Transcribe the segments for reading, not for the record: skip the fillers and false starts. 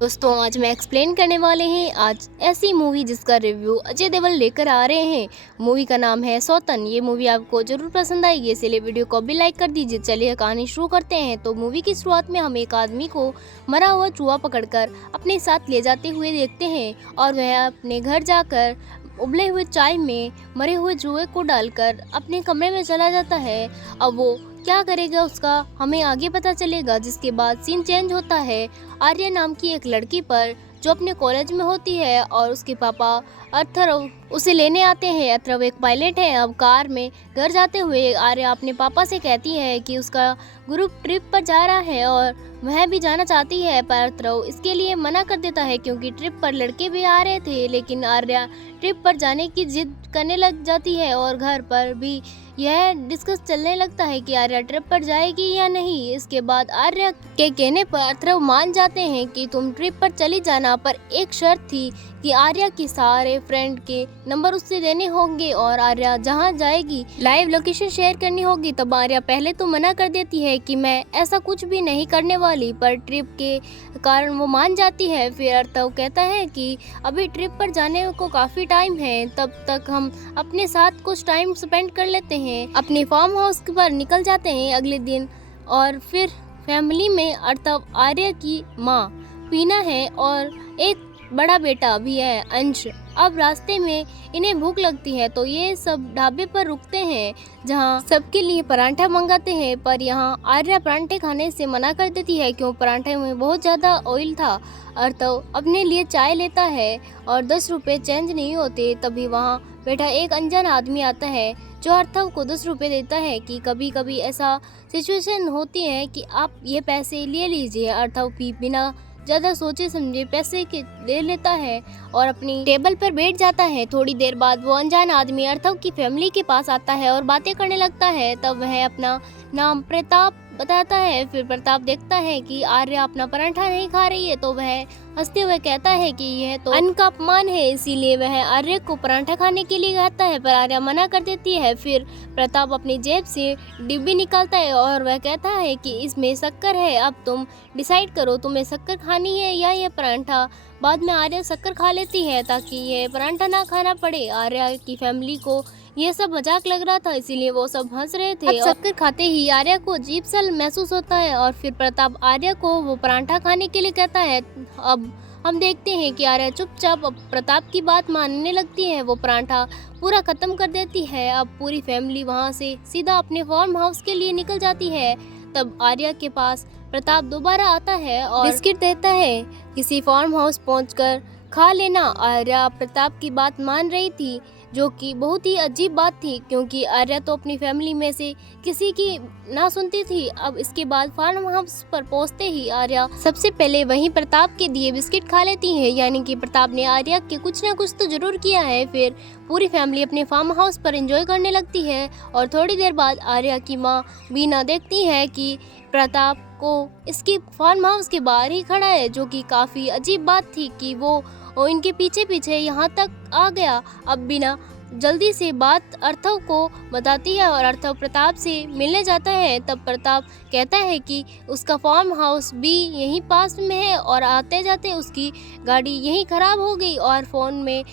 दोस्तों आज मैं एक्सप्लेन करने वाले हैं आज ऐसी मूवी जिसका रिव्यू अजय देवगन लेकर आ रहे हैं। मूवी का नाम है सौतन। ये मूवी आपको जरूर पसंद आएगी, इसलिए वीडियो को भी लाइक कर दीजिए। चलिए कहानी शुरू करते हैं। तो मूवी की शुरुआत में हम एक आदमी को मरा हुआ चूहा पकड़कर अपने साथ ले जाते हुए देखते हैं और वह अपने घर जाकर उबले हुए चाय में मरे हुए चूहे को डालकर अपने कमरे में चला जाता है। अब वो क्या करेगा उसका हमें आगे पता चलेगा, जिसके बाद सीन चेंज होता है आर्या नाम की एक लड़की पर जो अपने कॉलेज में होती है और उसके पापा अथर्व उसे लेने आते हैं। अथर्व एक पायलट है। अब कार में घर जाते हुए आर्या अपने पापा से कहती है कि उसका ग्रुप ट्रिप पर जा रहा है और वह भी जाना चाहती है, पर अथर्व इसके लिए मना कर देता है क्योंकि ट्रिप पर लड़के भी आ रहे थे। लेकिन आर्या ट्रिप पर जाने की जिद करने लग जाती है और घर पर भी यह डिस्कस चलने लगता है कि आर्या ट्रिप पर जाएगी या नहीं। इसके बाद आर्या के कहने पर अथर्व मान जाते हैं कि तुम ट्रिप पर चली जाना, पर एक शर्त थी कि आर्या के सारे फ्रेंड के नंबर उससे देने होंगे और आर्या जहां जाएगी लाइव लोकेशन शेयर करनी होगी। तब आर्या पहले तो मना कर देती है कि मैं ऐसा कुछ भी नहीं करने वाली, पर ट्रिप के कारण वो मान जाती है। फिर अथर्व कहता है कि अभी ट्रिप पर जाने को काफ़ी टाइम है, तब तक हम अपने साथ कुछ टाइम स्पेंड कर लेते हैं। अपने फार्म हाउस पर निकल जाते हैं अगले दिन और फिर फैमिली में अथर्व, आर्या की माँ पीना है और एक बड़ा बेटा भी है अंश। अब रास्ते में इन्हें भूख लगती है तो ये सब ढाबे पर रुकते हैं जहां सबके लिए पराठा मंगाते हैं, पर यहां आर्या पराठे खाने से मना कर देती है क्यों पराठे में बहुत ज़्यादा ऑयल था। अथर्व अपने लिए चाय लेता है और 10 रुपये चेंज नहीं होते। तभी वहां बैठा एक अनजान आदमी आता है जो अथर्व को 10 रुपये देता है कि कभी कभी ऐसा सिचुएशन होती है कि आप ये पैसे ले लीजिए। अथर्व भी बिना ज़्यादा सोचे समझे पैसे के ले लेता है और अपनी टेबल पर बैठ जाता है। थोड़ी देर बाद वो अनजान आदमी अथर्व की फैमिली के पास आता है और बातें करने लगता है। तब वह अपना नाम प्रताप बताता है। फिर प्रताप देखता है कि आर्या अपना पराठा नहीं खा रही है तो वह हंसते हुए कहता है कि यह तो अन्न का अपमान है, इसीलिए वह आर्या को पराठा खाने के लिए कहता है, पर आर्या मना कर देती है। फिर प्रताप अपनी जेब से डिब्बी निकालता है और वह कहता है कि इसमें शक्कर है, अब तुम डिसाइड करो तुम्हें शक्कर खानी है या ये पराठा। बाद में आर्या शक्कर खा लेती है ताकि यह पराठा ना खाना पड़े। आर्या की फैमिली को यह सब मजाक लग रहा था, इसीलिए वो सब हंस रहे थे। शक्कर खाते ही आर्या को अजीब सा महसूस होता है और फिर प्रताप आर्या को वो पराठा खाने के लिए कहता है। अब हम देखते हैं कि आर्या चुपचाप अब प्रताप की बात मानने लगती है। वो पराठा पूरा खत्म कर देती है। अब पूरी फैमिली वहाँ से सीधा अपने फार्म हाउस के लिए निकल जाती है। तब आर्या के पास प्रताप दोबारा आता है और बिस्किट देता है, किसी फार्म हाउस पहुंचकर खा लेना। आर्या प्रताप की बात मान रही थी, जो कि बहुत ही अजीब बात थी क्योंकि आर्या तो अपनी फैमिली में से किसी की ना सुनती थी। अब इसके बाद फार्म हाउस पर पहुंचते ही आर्या सबसे पहले वहीं प्रताप के दिए बिस्किट खा लेती है, यानी कि प्रताप ने आर्या के कुछ ना कुछ तो जरूर किया है। फिर पूरी फैमिली अपने फार्म हाउस पर एंजॉय करने लगती है और थोड़ी देर बाद आर्या की माँ बीना देखती है कि प्रताप को इसके फार्म हाउस के बाहर ही खड़ा है, जो कि काफ़ी अजीब बात थी कि वो इनके पीछे पीछे यहाँ तक आ गया। अब बिना जल्दी से बात अथर्व को बताती है और अथर्व प्रताप से मिलने जाता है। तब प्रताप कहता है कि उसका फार्म हाउस भी यहीं पास में है और आते जाते उसकी गाड़ी यहीं ख़राब हो गई और फ़ोन में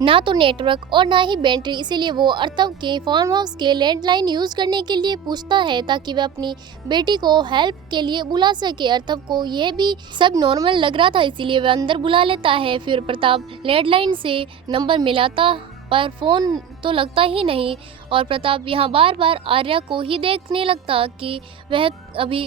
ना तो नेटवर्क और ना ही बैटरी, इसीलिए वो अथर्व के फार्म हाउस के लैंडलाइन यूज़ करने के लिए पूछता है ताकि वह अपनी बेटी को हेल्प के लिए बुला सके। अथर्व को यह भी सब नॉर्मल लग रहा था, इसीलिए वह अंदर बुला लेता है। फिर प्रताप लैंडलाइन से नंबर मिलाता पर फ़ोन तो लगता ही नहीं और प्रताप यहाँ बार बार आर्या को ही देखने लगता कि वह अभी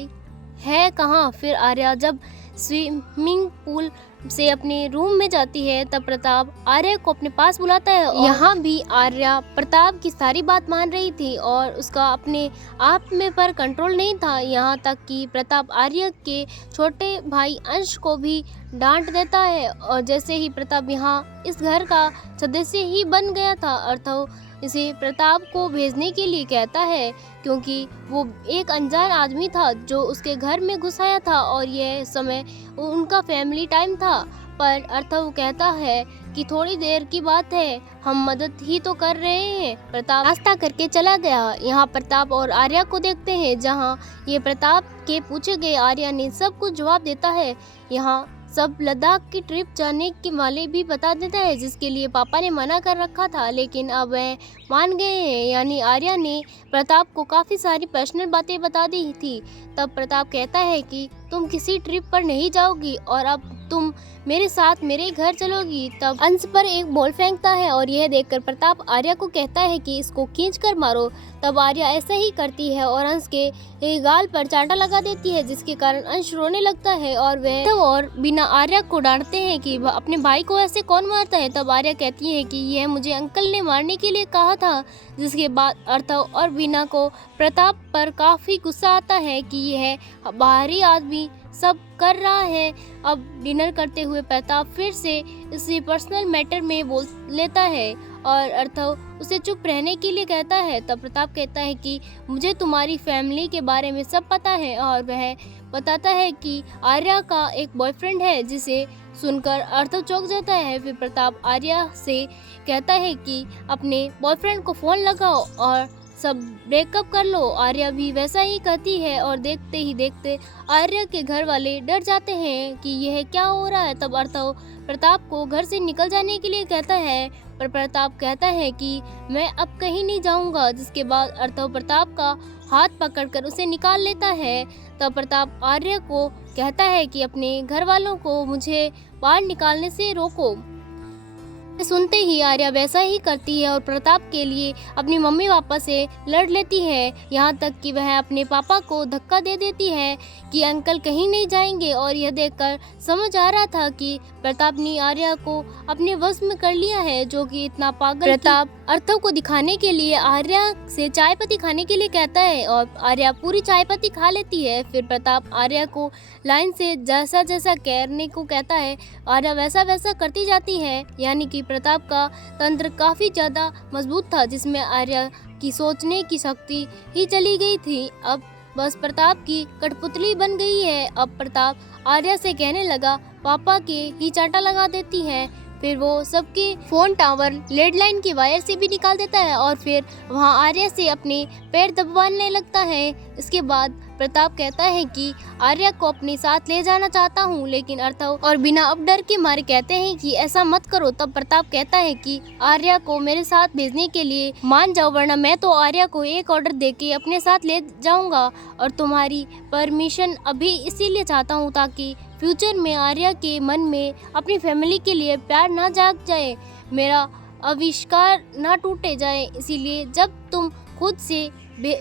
है कहाँ। फिर आर्या जब स्विमिंग पूल से अपने रूम में जाती है तब प्रताप आर्या को अपने पास बुलाता है। यहाँ भी आर्या प्रताप की सारी बात मान रही थी और उसका अपने आप में पर कंट्रोल नहीं था, यहाँ तक कि प्रताप आर्या के छोटे भाई अंश को भी डांट देता है। और जैसे ही प्रताप यहाँ इस घर का सदस्य ही बन गया था, अथर्व इसे प्रताप को भेजने के लिए कहता है क्योंकि वो एक अनजान आदमी था जो उसके घर में घुस आया था और यह समय उनका फैमिली टाइम था। पर अथर्व कहता है कि थोड़ी देर की बात है, हम मदद ही तो कर रहे हैं। प्रताप नाश्ता करके चला गया। यहाँ प्रताप और आर्या को देखते हैं जहाँ ये प्रताप के पूछे गए आर्या ने सब कुछ जवाब देता है। यहाँ सब लद्दाख की ट्रिप जाने के वाले भी बता देता है, जिसके लिए पापा ने मना कर रखा था, लेकिन अब वह मान गए हैं। यानी आर्या ने प्रताप को काफ़ी सारी पर्सनल बातें बता दी थी। तब प्रताप कहता है कि तुम किसी ट्रिप पर नहीं जाओगी और अब तुम मेरे साथ मेरे घर चलोगी। तब अंश पर एक बॉल फेंकता है और यह देखकर प्रताप आर्या को कहता है कि इसको खींच कर मारो। तब आर्या ऐसा ही करती है और अंश के गाल पर चांटा लगा देती है, जिसके कारण अंश रोने लगता है और वह और बिना आर्या को डांटते हैं कि अपने भाई को ऐसे कौन मारता है। तब आर्या कहती है कि यह मुझे अंकल ने मारने के लिए कहा था, जिसके बाद अर्थव और बीना को प्रताप पर काफ़ी गुस्सा आता है कि यह बाहरी आदमी सब कर रहा है। अब डिनर करते हुए प्रताप फिर से इसी पर्सनल मैटर में बोल लेता है और अर्थव उसे चुप रहने के लिए कहता है। तब प्रताप कहता है कि मुझे तुम्हारी फैमिली के बारे में सब पता है और वह बताता है कि आर्या का एक बॉयफ्रेंड है, जिसे सुनकर अर्थव चौंक जाता है। फिर प्रताप आर्या से कहता है कि अपने बॉयफ्रेंड को फ़ोन लगाओ और सब ब्रेकअप कर लो। आर्या भी वैसा ही कहती है और देखते ही देखते आर्या के घर वाले डर जाते हैं कि यह क्या हो रहा है। तब अर्थव प्रताप को घर से निकल जाने के लिए कहता है, पर प्रताप कहता है कि मैं अब कहीं नहीं जाऊंगा, जिसके बाद अर्थव प्रताप का हाथ पकड़कर उसे निकाल लेता है। तब प्रताप आर्या को कहता है कि अपने घर वालों को मुझे बाहर निकालने से रोको। सुनते ही आर्या वैसा ही करती है और प्रताप के लिए अपनी मम्मी पापा से लड़ लेती है, यहाँ तक कि वह अपने पापा को धक्का दे देती है कि अंकल कहीं नहीं जाएंगे। और यह देखकर समझ आ रहा था कि प्रताप ने आर्या को अपने वश में कर लिया है, जो कि इतना पागल। प्रताप अर्थव को दिखाने के लिए आर्या से चाय पत्ती खाने के लिए कहता है और आर्या पूरी चाय पत्ती खा लेती है। फिर प्रताप आर्या को लाइन से जैसा जैसा करने को कहता है, आर्या वैसा वैसा करती जाती है। यानी कि प्रताप का तंत्र काफ़ी ज़्यादा मजबूत था, जिसमें आर्या की सोचने की शक्ति ही चली गई थी। अब बस प्रताप की कठपुतली बन गई है। अब प्रताप आर्या से कहने लगा, पापा के ही चांटा लगा देती है। फिर वो सबके फ़ोन टावर लैंडलाइन की वायर से भी निकाल देता है और फिर वहाँ आर्या से अपने पैर दबाने लगता है। इसके बाद प्रताप कहता है कि आर्या को अपने साथ ले जाना चाहता हूँ, लेकिन अर्थव और बिना अब डर के मारे कहते हैं कि ऐसा मत करो। तब प्रताप कहता है कि आर्या को मेरे साथ भेजने के लिए मान जाओ, वरना मैं तो आर्या को एक ऑर्डर देके अपने साथ ले जाऊँगा और तुम्हारी परमिशन अभी इसीलिए चाहता हूँ ताकि फ्यूचर में आर्या के मन में अपनी फैमिली के लिए प्यार ना जाग जाए, मेरा आविष्कार ना टूटे जाए। इसीलिए जब तुम खुद से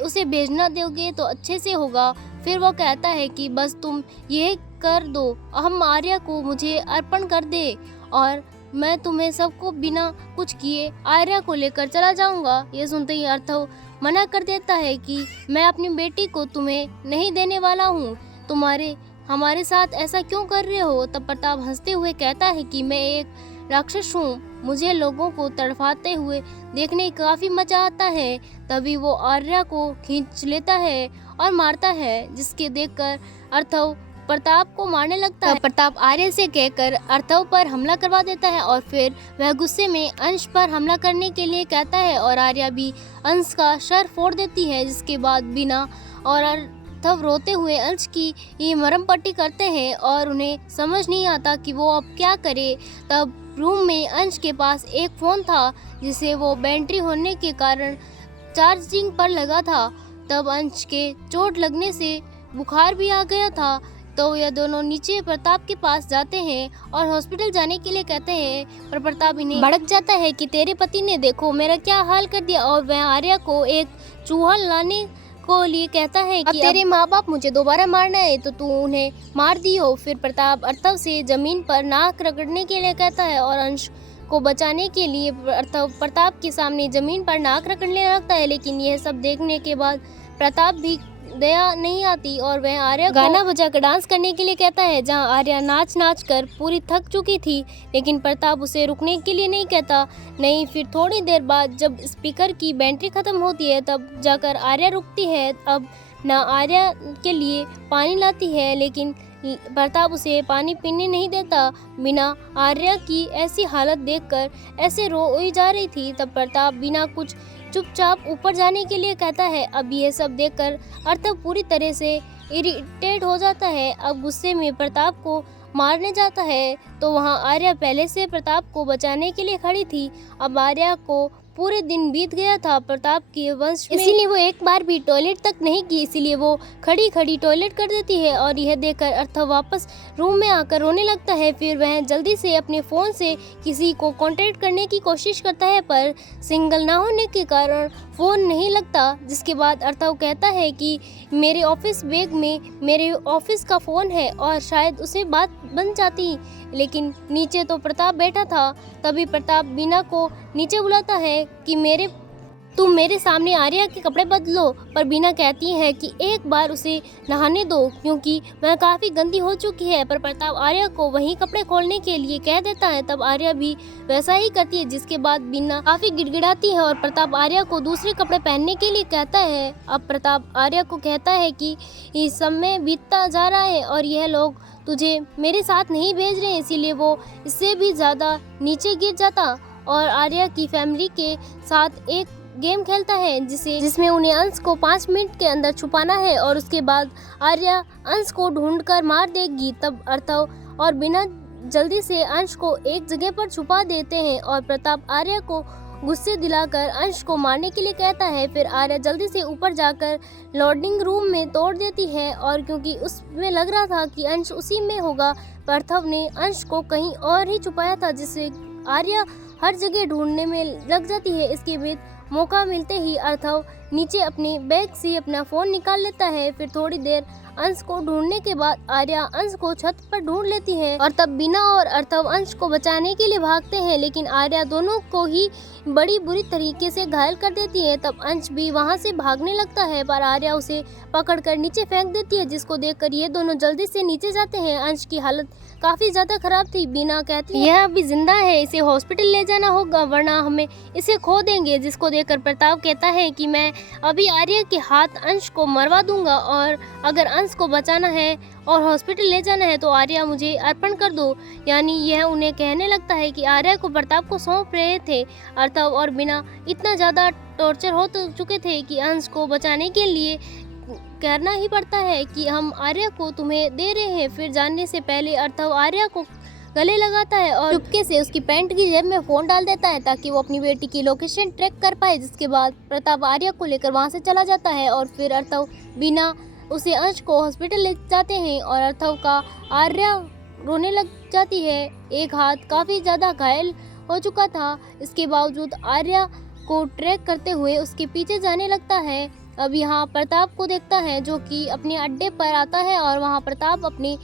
उसे भेजना दोगे तो अच्छे से होगा। फिर वो कहता है कि बस तुम ये कर दो, हम आर्या को मुझे अर्पण कर दे और मैं तुम्हें सबको बिना कुछ किए आर्या को लेकर चला जाऊंगा। ये सुनते ही अर्थव मना कर देता है कि मैं अपनी बेटी को तुम्हें नहीं देने वाला हूँ, हमारे साथ ऐसा क्यों कर रहे हो। तब प्रताप हंसते हुए कहता है कि मैं एक राक्षस हूँ, मुझे लोगों को तड़पाते हुए देखने काफ़ी मज़ा आता है। तभी वो आर्या को खींच लेता है और मारता है, जिसके देखकर अर्थव प्रताप को मारने लगता है। प्रताप आर्या से कहकर अर्थव पर हमला करवा देता है और फिर वह गुस्से में अंश पर हमला करने के लिए कहता है और आर्या भी अंश का सर फोड़ देती है। जिसके बाद बीना और अर्थव रोते हुए अंश की मरहम पट्टी करते हैं और उन्हें समझ नहीं आता कि वो अब क्या करे। तब रूम में अंश के पास एक फ़ोन था, जिसे वो बैटरी होने के कारण चार्जिंग पर लगा था। तब अंश के चोट लगने से बुखार भी आ गया था, तो यह दोनों नीचे प्रताप के पास जाते हैं और हॉस्पिटल जाने के लिए कहते हैं, पर प्रताप इन्हें भड़क जाता है कि तेरे पति ने देखो मेरा क्या हाल कर दिया, और वह आर्या को एक चूहा लाने को लिए कहता है कि तेरे माँ बाप मुझे दोबारा मारना है तो तू उन्हें मार दी हो। फिर प्रताप अर्थव से जमीन पर नाक रगड़ने के लिए कहता है और अंश को बचाने के लिए अर्थव प्रताप के सामने जमीन पर नाक रगड़ने लगता है। लेकिन यह सब देखने के बाद प्रताप भी दया नहीं आती और वह आर्या गाना बजाकर डांस करने के लिए कहता है, जहां आर्या नाच नाच कर पूरी थक चुकी थी। लेकिन प्रताप उसे रुकने के लिए नहीं कहता। नहीं, फिर थोड़ी देर बाद जब स्पीकर की बैटरी खत्म होती है तब जाकर आर्या रुकती है। अब ना आर्या के लिए पानी लाती है, लेकिन प्रताप उसे पानी पीने नहीं देता। बिना आर्या की ऐसी हालत देखकर ऐसे रोई जा रही थी। तब प्रताप बिना कुछ चुपचाप ऊपर जाने के लिए कहता है। अब यह सब देखकर अर्थव पूरी तरह से इरिटेट हो जाता है। अब गुस्से में प्रताप को मारने जाता है तो वहाँ आर्या पहले से प्रताप को बचाने के लिए खड़ी थी। अब आर्या को पूरे दिन बीत गया था प्रताप के वंश में, इसीलिए वो एक बार भी टॉयलेट तक नहीं की, इसीलिए वो खड़ी खड़ी टॉयलेट कर देती है। और यह देखकर अर्थव वापस रूम में आकर रोने लगता है। फिर वह जल्दी से अपने फ़ोन से किसी को कांटेक्ट करने की कोशिश करता है, पर सिंगल ना होने के कारण फ़ोन नहीं लगता। जिसके बाद अर्थव कहता है कि मेरे ऑफिस बैग में मेरे ऑफिस का फ़ोन है और शायद उसे बात बन जाती, लेकिन नीचे तो प्रताप बैठा था। तभी प्रताप बीना को नीचे बुलाता है कि तुम मेरे सामने आर्या के कपड़े बदलो, पर बीना कहती है कि एक बार उसे नहाने दो क्योंकि वह काफ़ी गंदी हो चुकी है। पर प्रताप आर्या को वहीं कपड़े खोलने के लिए कह देता है। तब आर्या भी वैसा ही करती है, जिसके बाद बीना काफ़ी गिड़गिड़ाती है और प्रताप आर्या को दूसरे कपड़े पहनने के लिए कहता है। अब प्रताप आर्या को कहता है कि इस समय बीतता जा रहा है और यह लोग तुझे मेरे साथ नहीं भेज रहे हैं, इसीलिए वो इससे भी ज़्यादा नीचे गिर जाता और आर्या की फैमिली के साथ एक गेम खेलता है जिसमें उन्हें अंश को 5 मिनट के अंदर छुपाना है और उसके बाद आर्या अंश को ढूंढकर मार देगी। तब अर्थव और बीना जल्दी से अंश को एक जगह पर छुपा देते हैं और प्रताप आर्या को गुस्से दिलाकर अंश को मारने के लिए कहता है। फिर आर्या जल्दी से ऊपर जाकर लोडिंग रूम में तोड़ देती है और क्योंकि उसमें लग रहा था कि अंश उसी में होगा, पार्थव ने अंश को कहीं और ही छुपाया था, जिससे आर्या हर जगह ढूंढने में लग जाती है। इसके बाद मौका मिलते ही अर्थव नीचे अपने बैग से अपना फ़ोन निकाल लेता है। फिर थोड़ी देर अंश को ढूंढने के बाद आर्या अंश को छत पर ढूंढ लेती है और तब बीना और अर्थव अंश को बचाने के लिए भागते हैं, लेकिन आर्या दोनों को ही बड़ी बुरी तरीके से घायल कर देती है। तब अंश भी वहां से भागने लगता है, पर आर्या उसे पकड़कर नीचे फेंक देती है, जिसको देखकर ये दोनों जल्दी से नीचे जाते हैं। अंश की हालत काफ़ी ज़्यादा खराब थी। बीना कहती है यह अभी जिंदा है, इसे हॉस्पिटल ले जाना होगा वरना हमें इसे खो देंगे, जिसको देखकर प्रताप कहता है कि मैं अभी आर्या के हाथ अंश को मरवा दूंगा और अगर अंश को बचाना है और हॉस्पिटल ले जाना है तो आर्या मुझे अर्पण कर दो। यानी यह उन्हें कहने लगता है कि आर्या को प्रताप को सौंप रहे थे। अर्थव और बीना इतना ज़्यादा टॉर्चर हो चुके थे कि अंश को बचाने के लिए करना ही पड़ता है कि हम आर्या को तुम्हें दे रहे हैं। फिर जानने से पहले अर्थव आर्या को गले लगाता है और चुपके से उसकी पैंट की जेब में फ़ोन डाल देता है ताकि वो अपनी बेटी की लोकेशन ट्रैक कर पाए। जिसके बाद प्रताप आर्या को लेकर वहाँ से चला जाता है और फिर अर्थव बीना उसे अंश को हॉस्पिटल ले जाते हैं और अर्थव का आर्या रोने लग जाती है। एक हाथ काफ़ी ज़्यादा घायल हो चुका था, इसके बावजूद आर्या को ट्रैक करते हुए उसके पीछे जाने लगता है। अब यहाँ प्रताप को देखता है जो कि अपने अड्डे पर आता है और वहाँ प्रताप अपने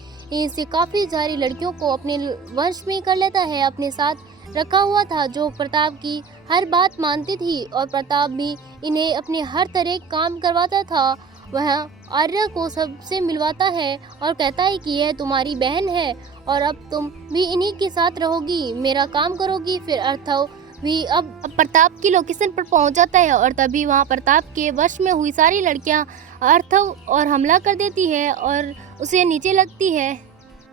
से काफ़ी सारी लड़कियों को अपने वंश में कर लेता है। अपने साथ रखा हुआ था जो प्रताप की हर बात मानती थी और प्रताप भी इन्हें अपने हर तरह काम करवाता था। वह आर्या को सबसे मिलवाता है और कहता है कि यह तुम्हारी बहन है और अब तुम भी इन्हीं के साथ रहोगी, मेरा काम करोगी। फिर अर्थव भी अब प्रताप की लोकेशन पर पहुंच जाता है और तभी वहां प्रताप के वश में हुई सारी लड़कियां अर्थव और हमला कर देती है और उसे नीचे लगती है,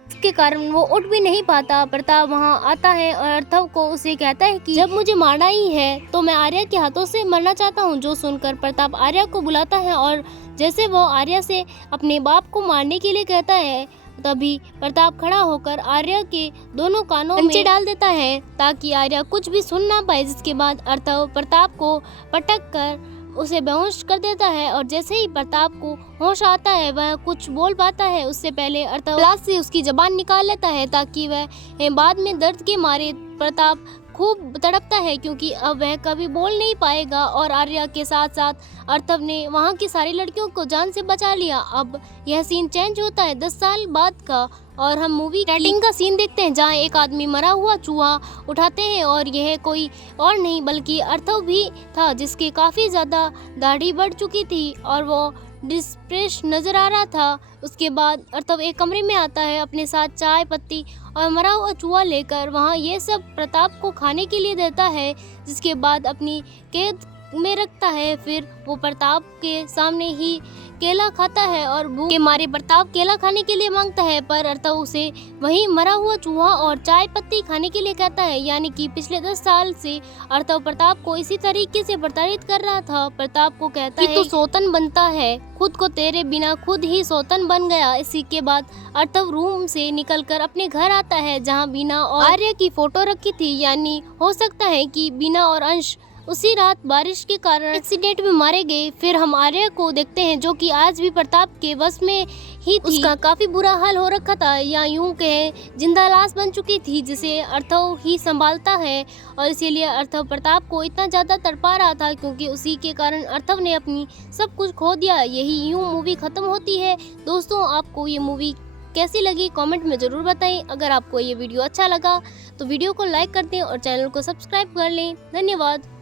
इसके कारण वो उठ भी नहीं पाता। प्रताप वहां आता है और अर्थव को उसे कहता है कि जब मुझे मारना ही है तो मैं आर्या के हाथों से मरना चाहता हूं। जो सुनकर प्रताप आर्या को बुलाता है और जैसे वो आर्या से अपने बाप को मारने के लिए कहता है, तभी प्रताप खड़ा होकर आर्या के दोनों कानों में डाल देता है ताकि आर्या कुछ भी सुन ना पाए। जिसके बाद अर्थव प्रताप को पटक कर उसे बेहोश कर देता है और जैसे ही प्रताप को होश आता है वह कुछ बोल पाता है उससे पहले अर्थव लाश से उसकी जबान निकाल लेता है ताकि वह बाद में दर्द के मारे प्रताप खूब तड़पता है क्योंकि अब वह कभी बोल नहीं पाएगा। और आर्या के साथ साथ अर्थव ने वहाँ की सारी लड़कियों को जान से बचा लिया। अब यह सीन चेंज होता है 10 साल बाद का और हम मूवी स्टार्टिंग का सीन देखते हैं जहाँ एक आदमी मरा हुआ चूहा उठाते हैं और यह कोई और नहीं बल्कि अर्थव भी था जिसकी काफ़ी ज़्यादा दाढ़ी बढ़ चुकी थी और वो डिस्प्रेस नज़र आ रहा था। उसके बाद अर्थव एक कमरे में आता है अपने साथ चाय पत्ती और मरा हुआ चूहा लेकर वहाँ ये सब प्रताप को खाने के लिए देता है, जिसके बाद अपनी कैद में रखता है। फिर वो प्रताप के सामने ही केला खाता है और भूख के मारे प्रताप केला खाने के लिए मांगता है, पर अर्थव उसे वहीं मरा हुआ चूहा और चाय पत्ती खाने के लिए कहता है। यानी कि पिछले 10 साल से अर्थव प्रताप को इसी तरीके से प्रताड़ित कर रहा था। प्रताप को कहता है कि तू सौतन बनता है, खुद को तेरे बिना खुद ही सौतन बन गया। इसी के बाद अर्थव रूम से निकलकर अपने घर आता है, जहां बीना और आर्य की फोटो रखी थी। यानी हो सकता है कि बीना और अंश उसी रात बारिश के कारण एक्सीडेंट में मारे गए। फिर हम आर्य को देखते हैं, जो कि आज भी प्रताप के बस में ही थी। उसका काफी बुरा हाल हो रखा था, या यूं कहे जिंदा लाश बन चुकी थी, जिसे अर्थव ही संभालता है। और इसीलिए अर्थव प्रताप को इतना ज्यादा तड़पा रहा था, क्योंकि उसी के कारण अर्थव ने अपनी सब कुछ खो दिया। यही यूं मूवी खत्म होती है। दोस्तों, आपको ये मूवी कैसी लगी कमेंट में ज़रूर बताएं। अगर आपको ये वीडियो अच्छा लगा तो वीडियो को लाइक कर दें और चैनल को सब्सक्राइब कर लें। धन्यवाद।